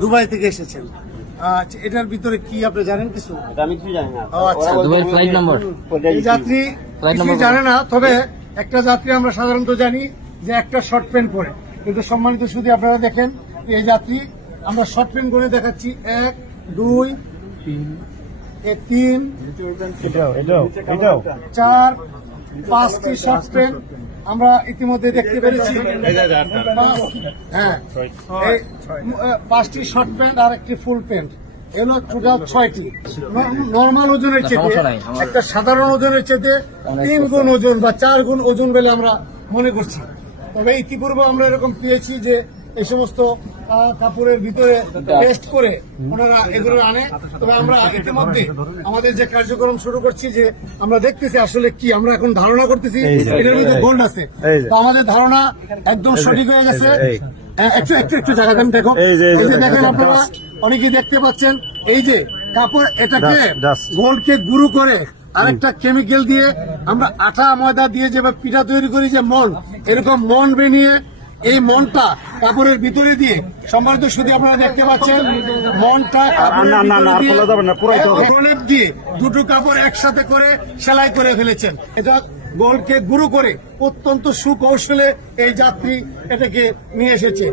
Dubai থেকে এসেছেন। আচ্ছা, এটার ভিতরে কি আপনি জানেন কিছু? আমি কিছু জানি না। ও আচ্ছা, দুবাইয়ের ফ্লাইট নম্বর এই যাত্রী ফ্লাইট কিছুই নম্বর জানে না, তবে একটা যাত্রী আমরা সাধারণত জানি যে একটা শর্ট প্যান্ট পরে, কিন্তু সম্মানিত শুধু আপনারা দেখেন এই যাত্রী আমরা শর্ট প্যান্ট করে দেখাচ্ছি 1 2 3 4 5টি শর্ট প্যান্ট আমরা ইতিমধ্যে দেখতে পেরেছি। হ্যাঁ, 5টি শর্ট প্যান্ট আর একটি ফুল প্যান্ট, এগুলো টোটাল 6টি। নর্মাল ওজনের চেয়ে একটা সাধারণ ওজনের চেয়ে 3 গুণ ওজন বা 4 গুণ ওজন বলে আমরা মনে করছি। তবে ইতিপূর্বে আমরা এরকম পেয়েছি যে এই সমস্ত কাপড়ের ভিতরে টেস্ট করে ওনারা এগুলো আনে। তবে আমরা ইতিমধ্যে আমাদের যে কার্যক্রম শুরু করছি, যে আমরা দেখতেছি আসলে কি, আমরা এখন ধারণা করতেছি এটার ভিতরে গোল্ড আছে। তো আমাদের ধারণা একদম সঠিক হয়ে গেছে। একটু জায়গা দেন, দেখো, এই যে দেখেন আপনারা অনেকেই দেখতে পাচ্ছেন, এই যে কাপড়, এটাকে গোল্ডকে গুঁড়ো করে আরেকটা কেমিক্যাল দিয়ে আমরা আটা ময়দা দিয়ে যেভাবে পিঠা তৈরি করি, যে মন, এরকম মন বানিয়ে এই মনটা কাপড়ের ভিতরে দিয়ে, সম্মানিত শুধু আপনারা দেখতে পাচ্ছেন মনটা দিয়ে দুটো কাপড় একসাথে করে সেলাই করে ফেলেছেন। এটা গোল্ডকে গুঁড়ো করে অত্যন্ত সুকৌশলে এই যাত্রী এটাকে নিয়ে এসেছে।